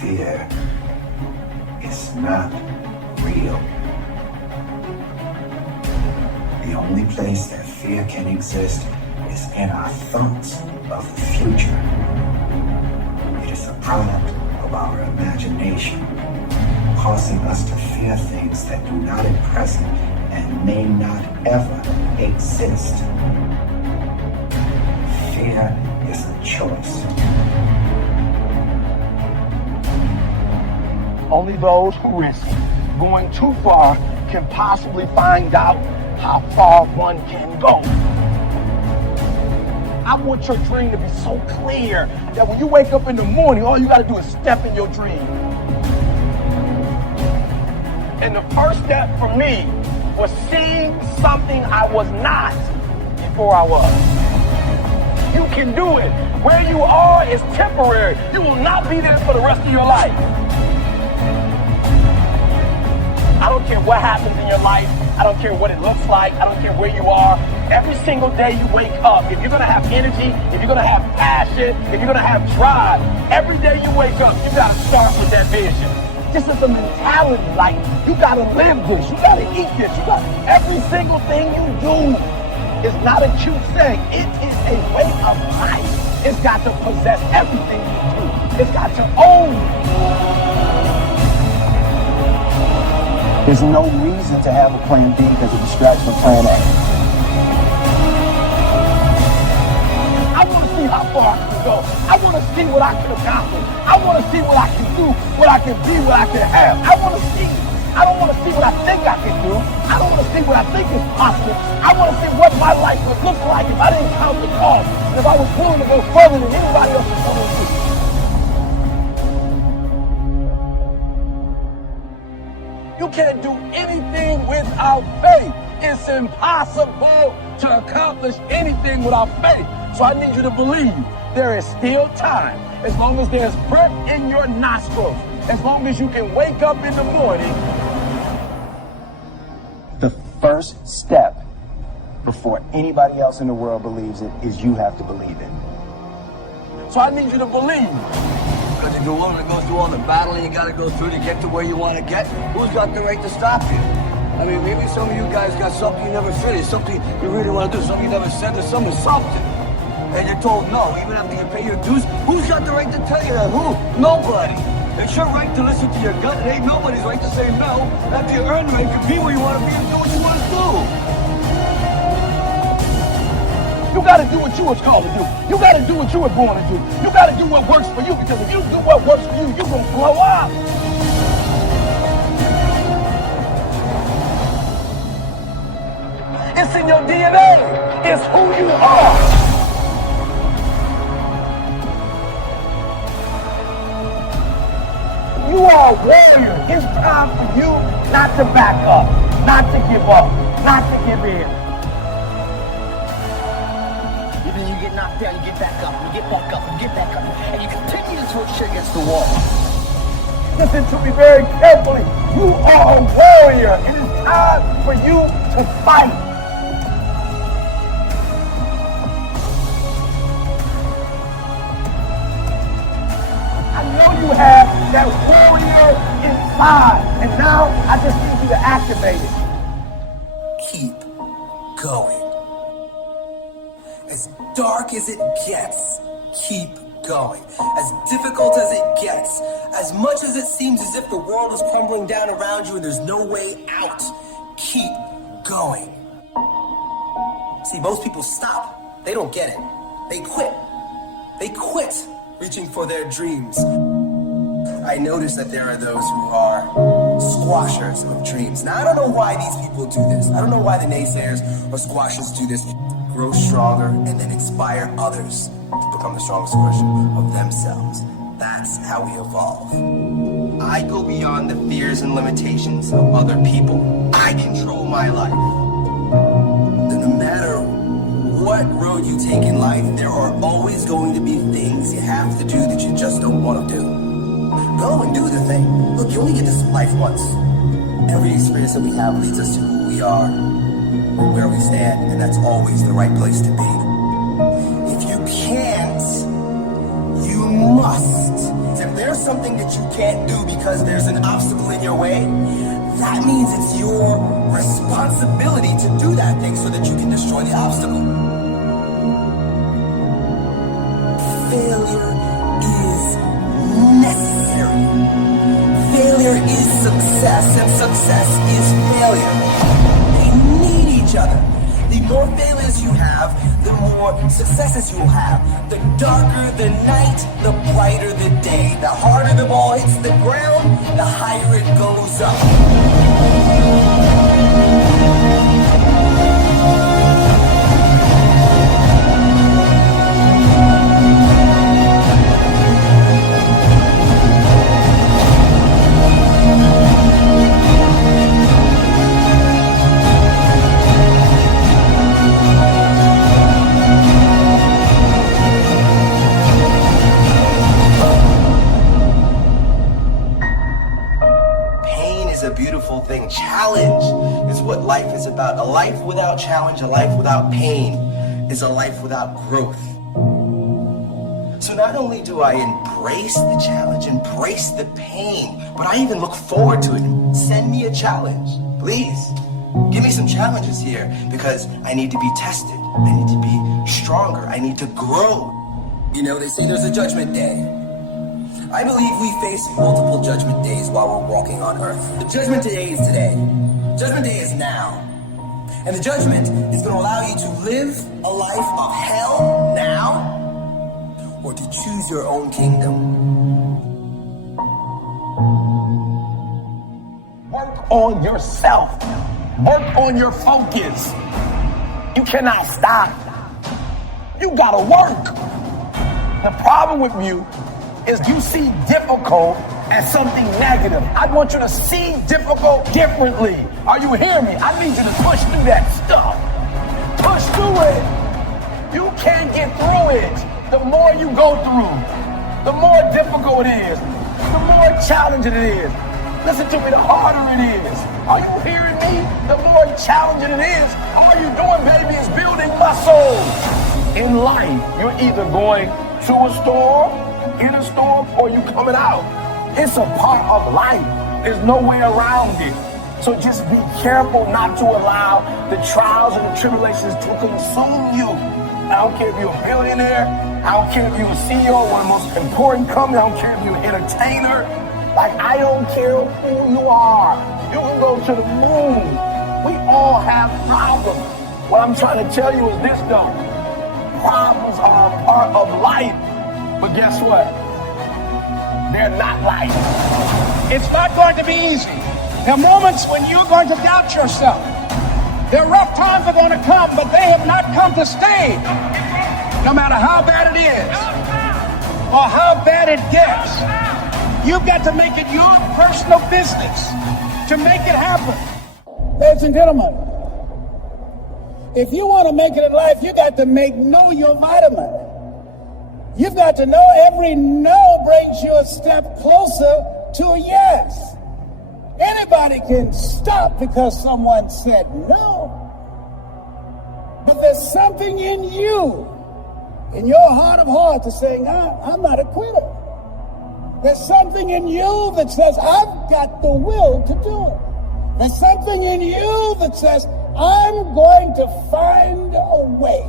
fear is not real. The only place that fear can exist is in our thoughts of the future. It is a product of our imagination, causing us to fear things that do not at present and may not ever exist. Fear is a choice. Only those who risk going too far can possibly find out how far one can go. I want your dream to be so clear that when you wake up in the morning, all you gotta do is step in your dream. And the first step for me was seeing something I was not before I was. You can do it. Where you are is temporary. You will not be there for the rest of your life. I don't care what happens in your life. I don't care what it looks like. I don't care where you are. Every single day you wake up, if you're going to have energy, if you're going to have passion, if you're going to have drive, every day you wake up, you got to start with that vision. This is a mentality. Like, you got to live this. You got to eat this. Every single thing you do is not a cute saying. It is a way of life. It's got to possess everything you do. It's got to own you. There's no reason to have a plan B because it distracts from plan A. I want to see how far I can go. I want to see what I can accomplish. I want to see what I can do, what I can be, what I can have. I want to see. I don't want to see what I think I can do. I don't want to see what I think is possible. I want to see what my life would look like if I didn't count the cost and if I was willing to go further than anybody else was willing to do. You can't do anything without faith. It's impossible to accomplish anything without faith. So I need you to believe there is still time. As long as there's breath in your nostrils, as long as you can wake up in the morning. The first step before anybody else in the world believes it is you have to believe it. So I need you to believe. Because if you're willing to go through all the battling you got to go through to get to where you want to get, who's got the right to stop you? I mean, maybe some of you guys got something you never finished, something you really want to do, something you never said to someone, something. And you're told no, even after you pay your dues. Who's got the right to tell you that? Who? Nobody. It's your right to listen to your gut. It ain't nobody's right to say no. After you earn the right to be where you want to be and do what you want to do. You got to do what you was called to do. You got to do what you were born to do. You got to do what works for you, because if you do what works for you, you're going to blow up. It's in your DNA. It's who you are. You are a warrior. It's time for you not to back up, not to give up, not to give in. You get knocked down, you get back up, you get back up, you get back up, and you continue to throw shit against the wall. Listen to me very carefully. You are a warrior. It is time for you to fight. I know you have that warrior inside, and now I just need you to activate it. Keep going. As dark as it gets, keep going. As difficult as it gets, as much as it seems as if the world is crumbling down around you and there's no way out, keep going. See, most people stop. They don't get it. They quit. They quit reaching for their dreams. I notice that there are those who are squashers of dreams. Now, I don't know why these people do this. I don't know why the naysayers or squashers do this. Grow stronger and then inspire others to become the strongest version of themselves. That's how we evolve. I go beyond the fears and limitations of other people. I control my life. No matter what road you take in life, there are always going to be things you have to do that you just don't want to do. Go and do the thing. Look, you only get this life once. Every experience that we have leads us to who we are, and where we stand, and that's always the right place to be. If you can't, you must. If there's something that you can't do because there's an obstacle in your way, that means it's your responsibility to do that thing so that you can destroy the obstacle. Failure is necessary. Failure is success, and success is failure. They need each other. The more failures you have, the more successes you'll have. The darker the night, the brighter the day. The harder the ball hits the ground, the higher it goes up. Thing. Challenge is what life is about. A life without challenge, a life without pain, is a life without growth. So not only do I embrace the challenge, embrace the pain, but I even look forward to it. Send me a challenge, please. Give me some challenges here, because I need to be tested. I need to be stronger. I need to grow. You know, they say there's a judgment day. I believe we face multiple judgment days while we're walking on earth. The judgment day is today. Judgment day is now. And the judgment is going to allow you to live a life of hell now, or to choose your own kingdom. Work on yourself. Work on your focus. You cannot stop. You gotta work. The problem with you is you see difficult as something negative. I want you to see difficult differently. Are you hearing me? I need you to push through that stuff. Push through it. You can't get through it. The more you go through, the more difficult it is, the more challenging it is. Listen to me, the harder it is. Are you hearing me? The more challenging it is. All you're doing, baby, is building muscle. In life, you're either going to a storm, in a storm, or you coming out. It's a part of life. There's no way around it. So just be careful not to allow the trials and the tribulations to consume you. I don't care if you're a billionaire. I don't care if you're a CEO of one of the most important companies. I don't care if you're an entertainer. Like, I don't care who you are. You can go to the moon. We all have problems. What I'm trying to tell you is this, though. Problems are a part of life. But guess what? They're not life. It's not going to be easy. There are moments when you're going to doubt yourself. There are rough times are going to come, but they have not come to stay. No matter how bad it is or how bad it gets, you've got to make it your personal business to make it happen. Ladies and gentlemen, if you want to make it in life, you got to know your vitamin. You've got to know every no brings you a step closer to a yes. Anybody can stop because someone said no. But there's something in you, in your heart of hearts, that's saying, I'm not a quitter. There's something in you that says, I've got the will to do it. There's something in you that says, I'm going to find a way.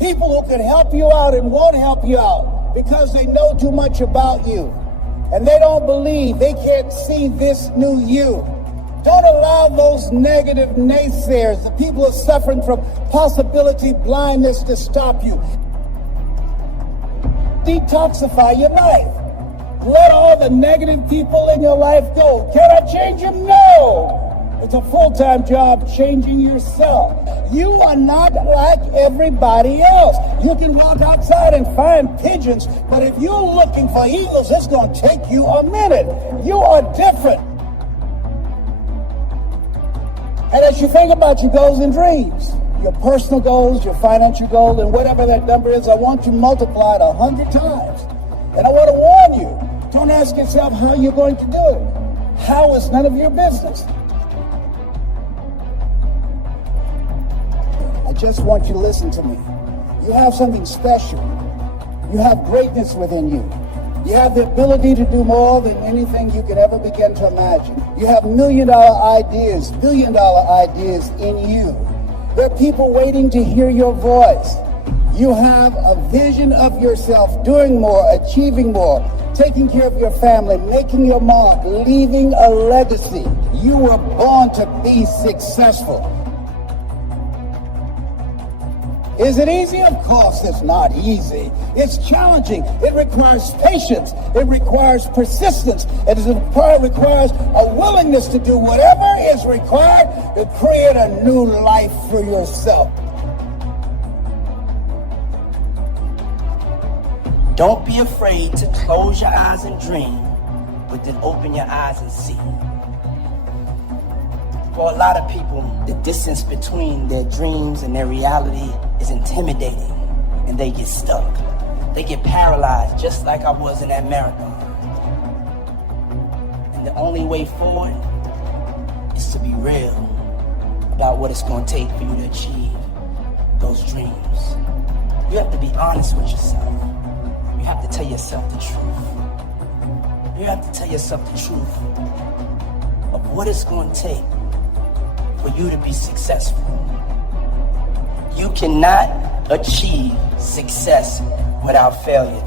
People who can help you out and won't help you out because they know too much about you. And they don't believe, they can't see this new you. Don't allow those negative naysayers, the people who are suffering from possibility blindness, to stop you. Detoxify your life. Let all the negative people in your life go. Can I change them? No. It's a full-time job changing yourself. You are not like everybody else. You can walk outside and find pigeons, but if you're looking for eagles, it's going to take you a minute. You are different. And as you think about your goals and dreams, your personal goals, your financial goals, and whatever that number is, I want you multiplied 100 times. And I want to warn you, don't ask yourself how you're going to do it. How is none of your business. I just want you to listen to me. You have something special. You have greatness within you. You have the ability to do more than anything you can ever begin to imagine. You have million-dollar ideas, billion-dollar ideas in you. There are people waiting to hear your voice. You have a vision of yourself doing more, achieving more, taking care of your family, making your mark, leaving a legacy. You were born to be successful. Is it easy? Of course it's not easy. It's challenging. It requires patience. It requires persistence. It requires a willingness to do whatever is required to create a new life for yourself. Don't be afraid to close your eyes and dream, but then open your eyes and see. For a lot of people, the distance between their dreams and their reality is intimidating, and they get stuck. They get paralyzed, just like I was in that marathon. And the only way forward is to be real about what it's going to take for you to achieve those dreams. You have to be honest with yourself. You have to tell yourself the truth. You have to tell yourself the truth of what it's going to take for you to be successful. You cannot achieve success without failure.